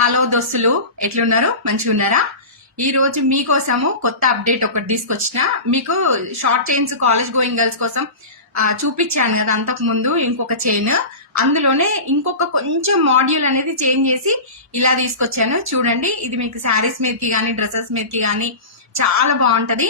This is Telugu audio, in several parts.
హలో దోస్తులు, ఎట్లున్నారు? మంచిగా ఉన్నారా? ఈ రోజు మీకోసము కొత్త అప్డేట్ ఒకటి తీసుకొచ్చిన. మీకు short chains college going girls కోసం చూపించాను కదా అంతకు ముందు ఇంకొక చైన్. అందులోనే ఇంకొక కొంచెం మాడ్యూల్ అనేది చేంజ్ చేసి ఇలా తీసుకొచ్చాను. చూడండి, ఇది మీకు శారీస్ మీదకి కానీ డ్రెస్సెస్ మీదకి కానీ చాలా బాగుంటది.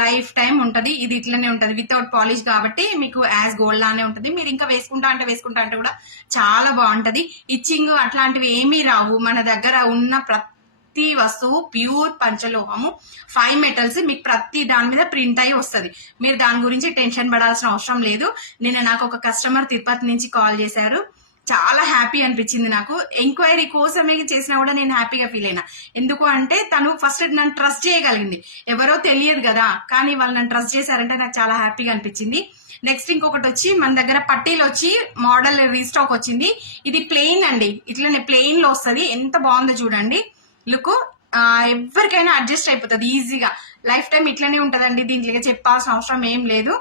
లైఫ్ టైం ఉంటది. ఇది ఇట్లనే ఉంటది, వితౌట్ పాలిష్ కాబట్టి మీకు యాజ్ గోల్డ్ లానే ఉంటది. మీరు ఇంకా వేసుకుంటా అంటే కూడా చాలా బాగుంటది. ఇచ్చింగ్ అట్లాంటివి ఏమీ రావు. మన దగ్గర ఉన్న ప్రతి వస్తువు ప్యూర్ పంచలోహము, 5 మెటల్స్. మీకు ప్రతి దాని మీద ప్రింట్ అయి వస్తుంది. మీరు దాని గురించి టెన్షన్ పడాల్సిన అవసరం లేదు. నిన్న నాకు ఒక కస్టమర్ తిరుపతి నుంచి కాల్ చేశారు. చాలా హ్యాపీ అనిపించింది నాకు. ఎంక్వైరీ కోసమే చేసినా కూడా నేను హ్యాపీగా ఫీల్ అయినా. ఎందుకు అంటే తను ఫస్ట్ నన్ను ట్రస్ట్ చేయగలిగింది. ఎవరో తెలియదు కదా, కానీ వాళ్ళు నన్ను ట్రస్ట్ చేశారంటే నాకు చాలా హ్యాపీగా అనిపించింది. నెక్స్ట్ ఇంకొకటి వచ్చి మన దగ్గర పట్టీలు వచ్చి మోడల్ రీస్టాక్ వచ్చింది. ఇది ప్లెయిన్ అండి, ఇట్లనే ప్లెయిన్ లో వస్తుంది. ఎంత బాగుందో చూడండి లుక్. ఎవరికైనా అడ్జస్ట్ అయిపోతుంది ఈజీగా. లైఫ్ టైం ఇట్లనే ఉంటదండి. దీంట్లో చెప్పాల్సిన అవసరం ఏం లేదు.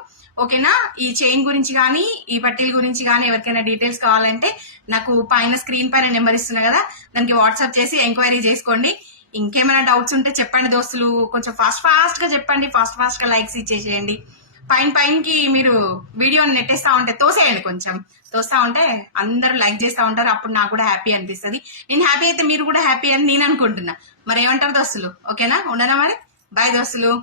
ఓకేనా? ఈ చైన్ గురించి కానీ ఈ పట్టీల గురించి కానీ ఎవరికైనా డీటెయిల్స్ కావాలంటే నాకు పైన స్క్రీన్ పైన నెంబర్ ఇస్తున్నా కదా, దానికి వాట్సాప్ చేసి ఎంక్వైరీ చేసుకోండి. ఇంకేమైనా డౌట్స్ ఉంటే చెప్పండి దోస్తులు. కొంచెం ఫాస్ట్ గా చెప్పండి, ఫాస్ట్ గా లైక్స్ ఇచ్చేసేయండి. పైనకి మీరు వీడియోని నెట్టేస్తా ఉంటే తోసేయండి, కొంచెం తోస్తా ఉంటే అందరూ లైక్ చేస్తా ఉంటారు. అప్పుడు నాకు కూడా హ్యాపీ అనిపిస్తుంది. నేను హ్యాపీ అయితే మీరు కూడా హ్యాపీ అని నేను అనుకుంటున్నా. మరి ఏమంటారు దోస్తులు? ఓకేనా? ఉండనా మరి? బాయ్ దోస్తులు.